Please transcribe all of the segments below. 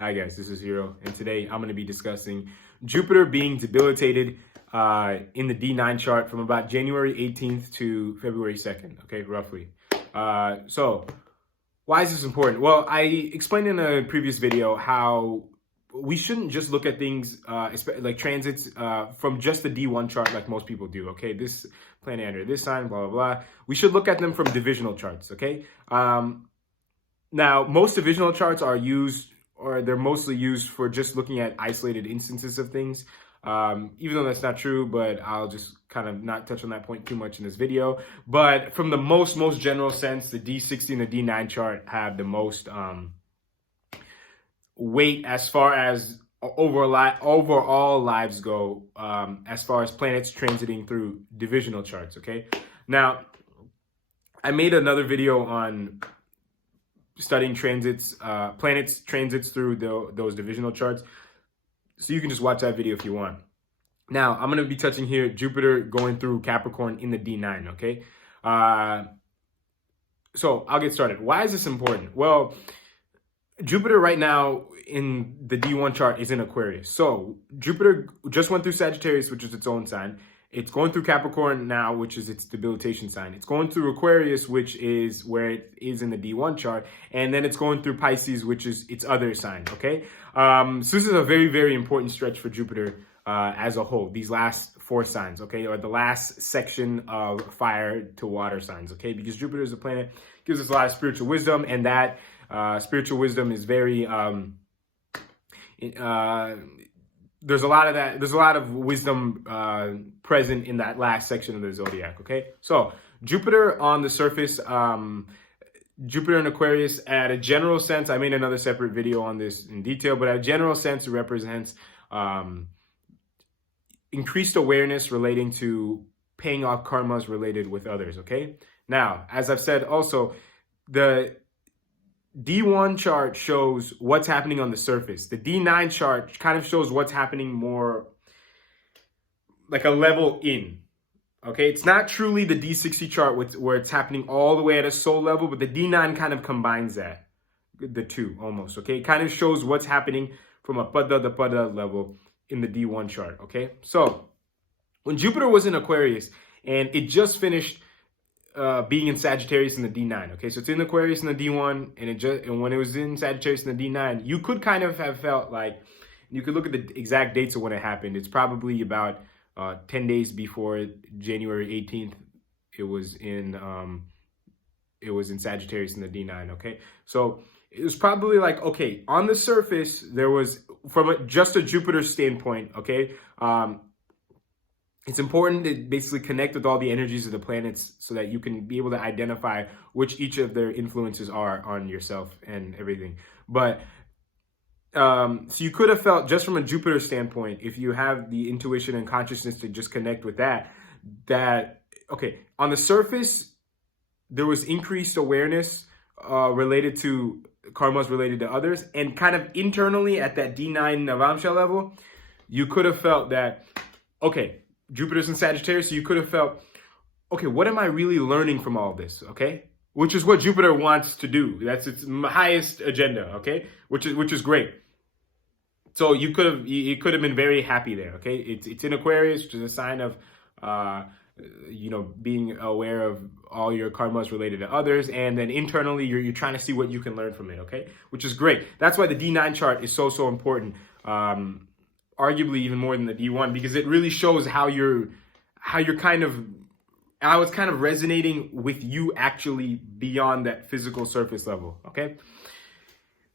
Hi guys, this is Hero, and today I'm going to be discussing Jupiter being debilitated in the D9 chart from about January 18th to February 2nd, okay, roughly. So why is this important? Well, I explained in a previous video how we shouldn't just look at things like transits from just the D1 chart like most people do, okay? This planet under this sign, blah, blah, blah. We should look at them from divisional charts, okay? Now, most divisional charts are used, or they're mostly used for just looking at isolated instances of things. Even though that's not true, but I'll just kind of not touch on that point too much in this video. But from the most general sense, the D60 and the D9 chart have the most weight as far as overall lives go, as far as planets transiting through divisional charts, okay? Now, I made another video on studying transits, planets transits through those divisional charts. So you can just watch that video if you want. Now, I'm going to be touching here Jupiter going through Capricorn in the D9, okay? So I'll get started. Why is this important? Well, Jupiter right now in the D1 chart is in Aquarius. So Jupiter just went through Sagittarius, which is its own sign. It's going through Capricorn now, which is its debilitation sign. It's going through Aquarius, which is where it is in the D1 chart. And then it's going through Pisces, which is its other sign, okay? So this is a very, very important stretch for Jupiter as a whole, these last 4 signs, okay? Or the last section of fire to water signs, okay? Because Jupiter is a planet, gives us a lot of spiritual wisdom, and that spiritual wisdom is very... there's a lot of that. There's a lot of wisdom present in that last section of the zodiac. Okay, so Jupiter on the surface, Jupiter in Aquarius. At a general sense, I made another separate video on this in detail, but at a general sense, it represents increased awareness relating to paying off karmas related with others. Okay, now as I've said, also the D1 chart shows what's happening on the surface. The D9 chart kind of shows what's happening more like a level in. Okay, it's not truly the D60 chart where it's happening all the way at a soul level, but the D9 kind of combines that, the two almost. Okay, it kind of shows what's happening from a pada level in the D1 chart. Okay, so when Jupiter was in Aquarius and it just finished being in Sagittarius in the D9. Okay, so it's in Aquarius in the D1, and when it was in Sagittarius in the D9, you could kind of have felt like, you could look at the exact dates of when it happened. It's probably about 10 days before January 18th. It was in Sagittarius in the D9. Okay, so it was probably like, okay, on the surface there was, from just a Jupiter standpoint, okay. It's important to basically connect with all the energies of the planets so that you can be able to identify which each of their influences are on yourself and everything. But so you could have felt, just from a Jupiter standpoint, if you have the intuition and consciousness to just connect with that, okay, on the surface, there was increased awareness related to karmas related to others. And kind of internally at that D9 Navamsa level, you could have felt that, okay, Jupiter's in Sagittarius, so you could have felt, okay, what am I really learning from all this, okay? Which is what Jupiter wants to do. That's its highest agenda, okay? Which is great. So you could have been very happy there, okay? It's in Aquarius, which is a sign of, being aware of all your karmas related to others, and then internally you're trying to see what you can learn from it, okay? Which is great. That's why the D9 chart is so important. Arguably even more than the D1, because it really shows how it's kind of resonating with you actually beyond that physical surface level, okay?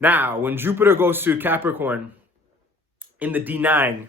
Now, when Jupiter goes to Capricorn in the D9,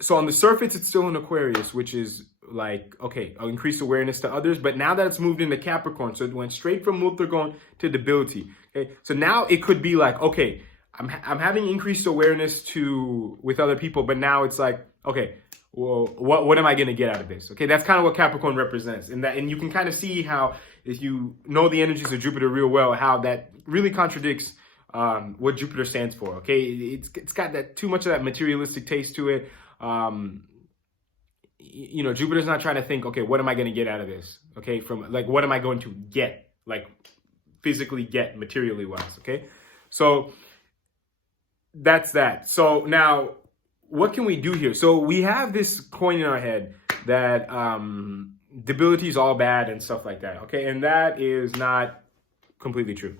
so on the surface, it's still in Aquarius, which is like, okay, increased awareness to others, but now that it's moved into Capricorn, so it went straight from Multragon to debility, okay? So now it could be like, okay, I'm having increased awareness with other people, but now it's like, okay, well, what am I going to get out of this? Okay, that's kind of what Capricorn represents, and you can kind of see how, if you know the energies of Jupiter real well, how that really contradicts what Jupiter stands for. Okay, it's got that too much of that materialistic taste to it. Jupiter's not trying to think, okay, what am I going to get out of this? Okay, from like, what am I going to get, like physically get, materially wise? Okay, so that's that. So now, what can we do here? So we have this coin in our head that debility is all bad and stuff like that. Okay, and that is not completely true.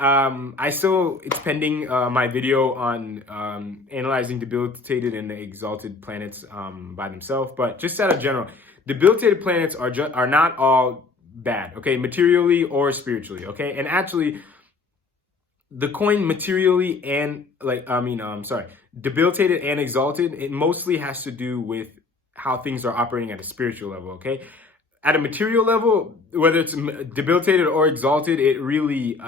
It's pending my video on analyzing debilitated and the exalted planets by themselves. But just out of general, debilitated planets are not all bad, okay, materially or spiritually, okay. And actually, the coin materially and debilitated and exalted, it mostly has to do with how things are operating at a spiritual level, okay. At a material level, whether it's debilitated or exalted, it really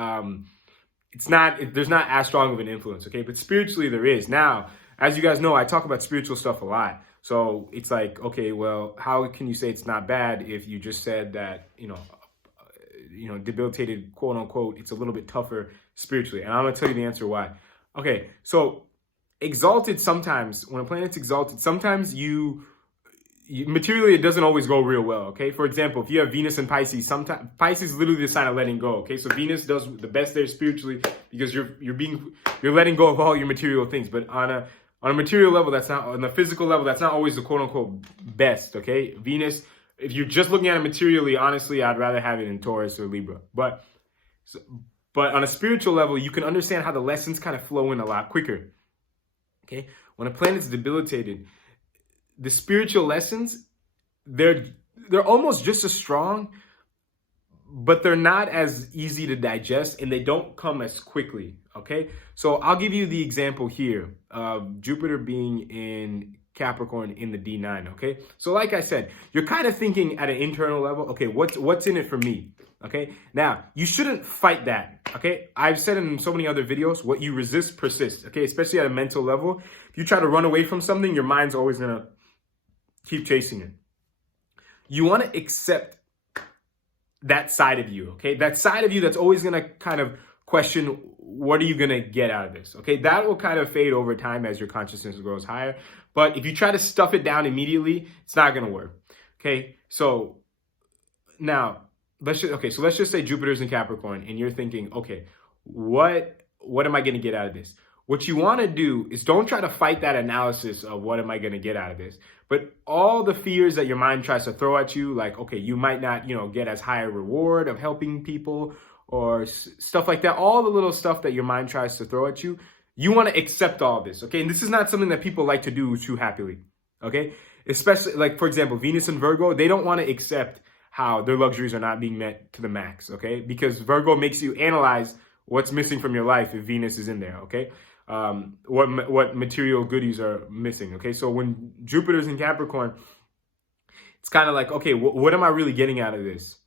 there's not as strong of an influence, okay? But spiritually there is. Now, as you guys know, I talk about spiritual stuff a lot. So it's like, okay, well, how can you say it's not bad if you just said that, debilitated, quote unquote, it's a little bit tougher spiritually? And I'm gonna tell you the answer why. Okay, so exalted, sometimes when a planet's exalted, sometimes materially, it doesn't always go real well, okay? For example, if you have Venus and Pisces, sometimes Pisces is literally the sign of letting go, okay? So Venus does the best there spiritually because you're letting go of all your material things. But on a material level, that's not, on the physical level, that's not always the quote unquote best, okay? Venus, if you're just looking at it materially, honestly, I'd rather have it in Taurus or Libra. But on a spiritual level, you can understand how the lessons kind of flow in a lot quicker, okay? When a planet's debilitated, the spiritual lessons, they're almost just as strong, but they're not as easy to digest and they don't come as quickly, okay? So I'll give you the example here of Jupiter being in Capricorn in the D9, okay? So like I said, you're kind of thinking at an internal level, okay, what's in it for me, okay? Now, you shouldn't fight that, okay? I've said in so many other videos, what you resist persists, okay? Especially at a mental level. If you try to run away from something, your mind's always gonna keep chasing it. You want to accept that side of you, okay? That side of you that's always going to kind of question, what are you going to get out of this, okay? That will kind of fade over time as your consciousness grows higher. But if you try to stuff it down immediately, it's not going to work, okay? So now, let's just say Jupiter's in Capricorn and you're thinking, okay, what am I going to get out of this? What you want to do is don't try to fight that analysis of what am I going to get out of this. But all the fears that your mind tries to throw at you, like, okay, you might not, get as high a reward of helping people or stuff like that. All the little stuff that your mind tries to throw at you, you want to accept all this, okay? And this is not something that people like to do too happily, okay? Especially, like, for example, Venus and Virgo, they don't want to accept how their luxuries are not being met to the max, okay? Because Virgo makes you analyze what's missing from your life if Venus is in there, okay? What material goodies are missing, okay? So when Jupiter's in Capricorn, it's kind of like, okay, what am I really getting out of this?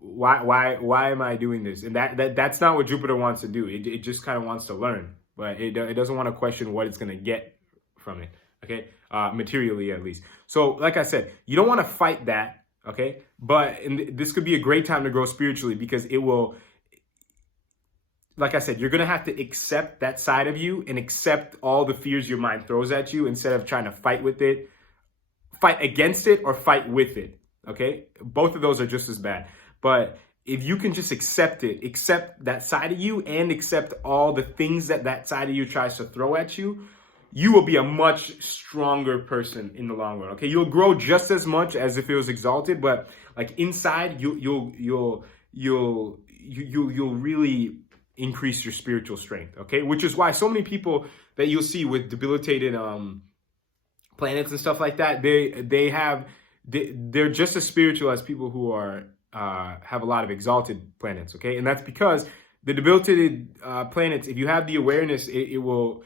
Why am I doing this? And that's not what Jupiter wants to do. It just kind of wants to learn, but it doesn't want to question what it's going to get from it, okay? Materially, at least. So like I said, you don't want to fight that, okay? But this could be a great time to grow spiritually because it will, like I said, you're going to have to accept that side of you and accept all the fears your mind throws at you instead of trying to fight with it, fight against it or fight with it, okay? Both of those are just as bad. But if you can just accept it, accept that side of you and accept all the things that side of you tries to throw at you, you will be a much stronger person in the long run, okay? You'll grow just as much as if it was exalted, but like inside, you'll really increase your spiritual strength, okay? Which is why so many people that you'll see with debilitated planets and stuff like that, they're just as spiritual as people who are have a lot of exalted planets, okay? And that's because the debilitated planets, if you have the awareness, it will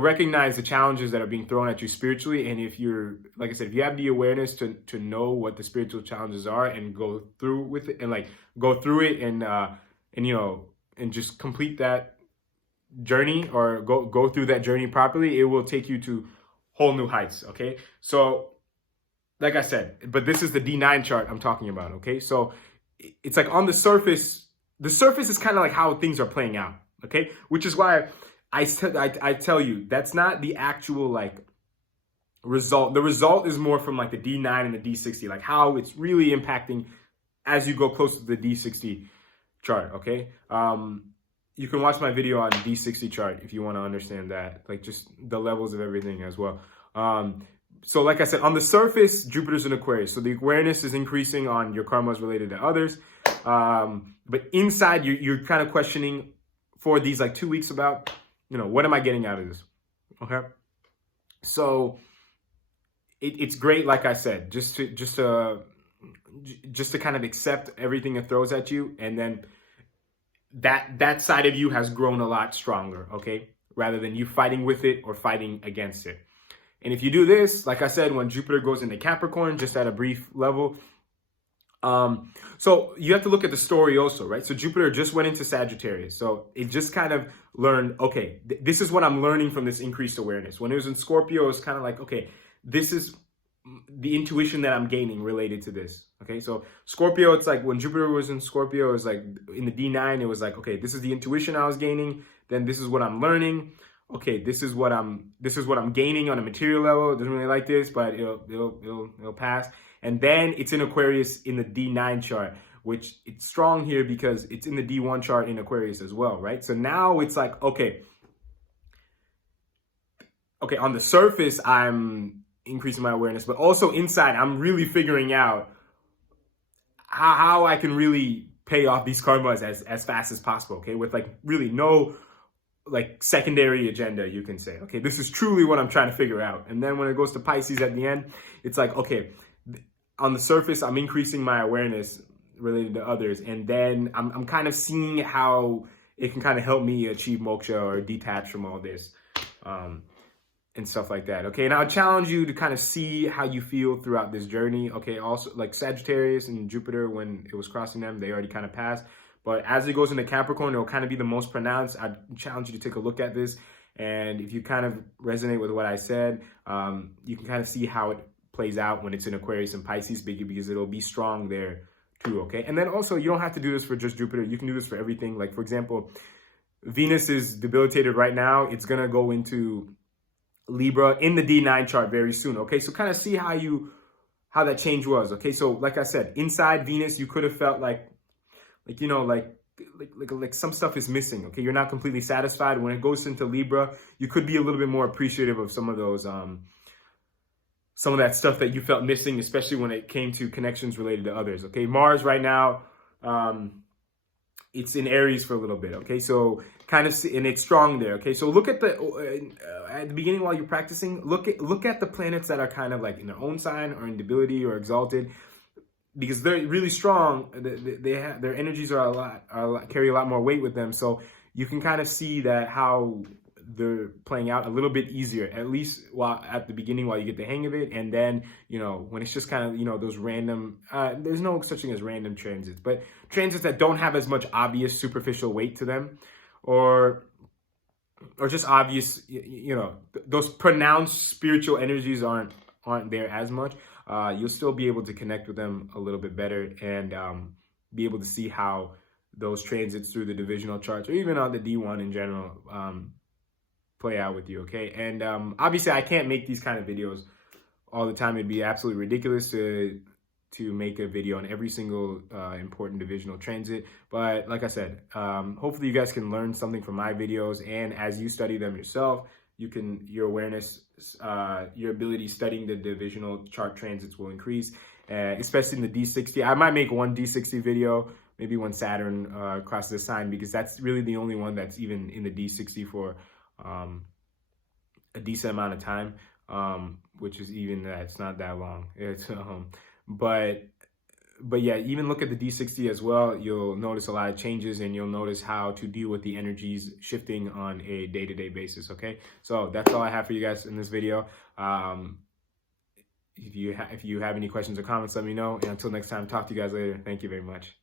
recognize the challenges that are being thrown at you spiritually. And if you're, like I said, if you have the awareness to know what the spiritual challenges are and go through with it and just complete that journey or go through that journey properly, it will take you to whole new heights, okay? So, like I said, but this is the D9 chart I'm talking about, okay? So, it's like on the surface is kind of like how things are playing out, okay? Which is why I tell you, that's not the actual, like, result. The result is more from, like, the D9 and the D60, like how it's really impacting as you go closer to the D60 chart, okay? you can watch my video on D60 chart if you want to understand that, like just the levels of everything as well. So like I said, on the surface, Jupiter's in Aquarius. So the awareness is increasing on your karmas related to others. But inside, you're kind of questioning for these like 2 weeks about, what am I getting out of this? Okay. So it's great, like I said, just to kind of accept everything it throws at you, and then that side of you has grown a lot stronger, okay? Rather than you fighting with it or fighting against it. And if you do this, like I said, when Jupiter goes into Capricorn, just at a brief level, so you have to look at the story also, right? So Jupiter just went into Sagittarius. So it just kind of learned, okay, this is what I'm learning from this increased awareness. When it was in Scorpio, it's kind of like, okay, this is the intuition that I'm gaining related to this. Okay, so Scorpio, it's like when Jupiter was in Scorpio, it was like in the D9, it was like, okay, this is the intuition I was gaining. Then this is what I'm learning. Okay, this is what I'm gaining on a material level. It doesn't really like this, but it'll pass. And then it's in Aquarius in the D9 chart, which it's strong here because it's in the D1 chart in Aquarius as well, right? So now it's like, okay, on the surface, I'm increasing my awareness, but also inside, I'm really figuring out how I can really pay off these karmas as fast as possible, okay? With like really no like secondary agenda, you can say. Okay, this is truly what I'm trying to figure out. And then when it goes to Pisces at the end, it's like, okay, on the surface, I'm increasing my awareness related to others. And then I'm kind of seeing how it can kind of help me achieve moksha or detach from all this and stuff like that. Okay, and I'll challenge you to kind of see how you feel throughout this journey. Okay, also like Sagittarius and Jupiter, when it was crossing them, they already kind of passed. But as it goes into Capricorn, it'll kind of be the most pronounced. I challenge you to take a look at this. And if you kind of resonate with what I said, you can kind of see how it plays out when it's in Aquarius and Pisces, because it'll be strong there too, okay? And then also, you don't have to do this for just Jupiter. You can do this for everything. Like, for example, Venus is debilitated right now. It's going to go into Libra in the D9 chart very soon, okay? So kind of see how that change was, okay? So like I said, inside Venus, you could have felt like some stuff is missing, okay? You're not completely satisfied. When it goes into Libra, you could be a little bit more appreciative of some of those, some of that stuff that you felt missing, especially when it came to connections related to others, okay? Mars right now, it's in Aries for a little bit, okay? So kind of, and it's strong there, okay? So look at at the beginning while you're practicing, look at the planets that are kind of like in their own sign or in debility or exalted, because they're really strong. Their energies carry a lot more weight with them. So you can kind of see that how they're playing out a little bit easier, at least at the beginning while you get the hang of it. And then, when it's just kind of, those random, there's no such thing as random transits, but transits that don't have as much obvious superficial weight to them, or just obvious, those pronounced spiritual energies aren't there as much. You'll still be able to connect with them a little bit better, and be able to see how those transits through the divisional charts, or even on the D1 in general, play out with you, okay? And obviously, I can't make these kind of videos all the time. It'd be absolutely ridiculous to make a video on every single important divisional transit. But like I said, hopefully you guys can learn something from my videos, and as you study them yourself, your awareness, your ability studying the divisional chart transits will increase, especially in the D60. I might make one D60 video, maybe when Saturn crosses the sign, because that's really the only one that's even in the D60 for a decent amount of time, which is it's not that long. It's but yeah, even look at the D60 as well. You'll notice a lot of changes, and you'll notice how to deal with the energies shifting on a day-to-day basis, okay? So that's all I have for you guys in this video. If you have any questions or comments, let me know. And until next time, talk to you guys later. Thank you very much.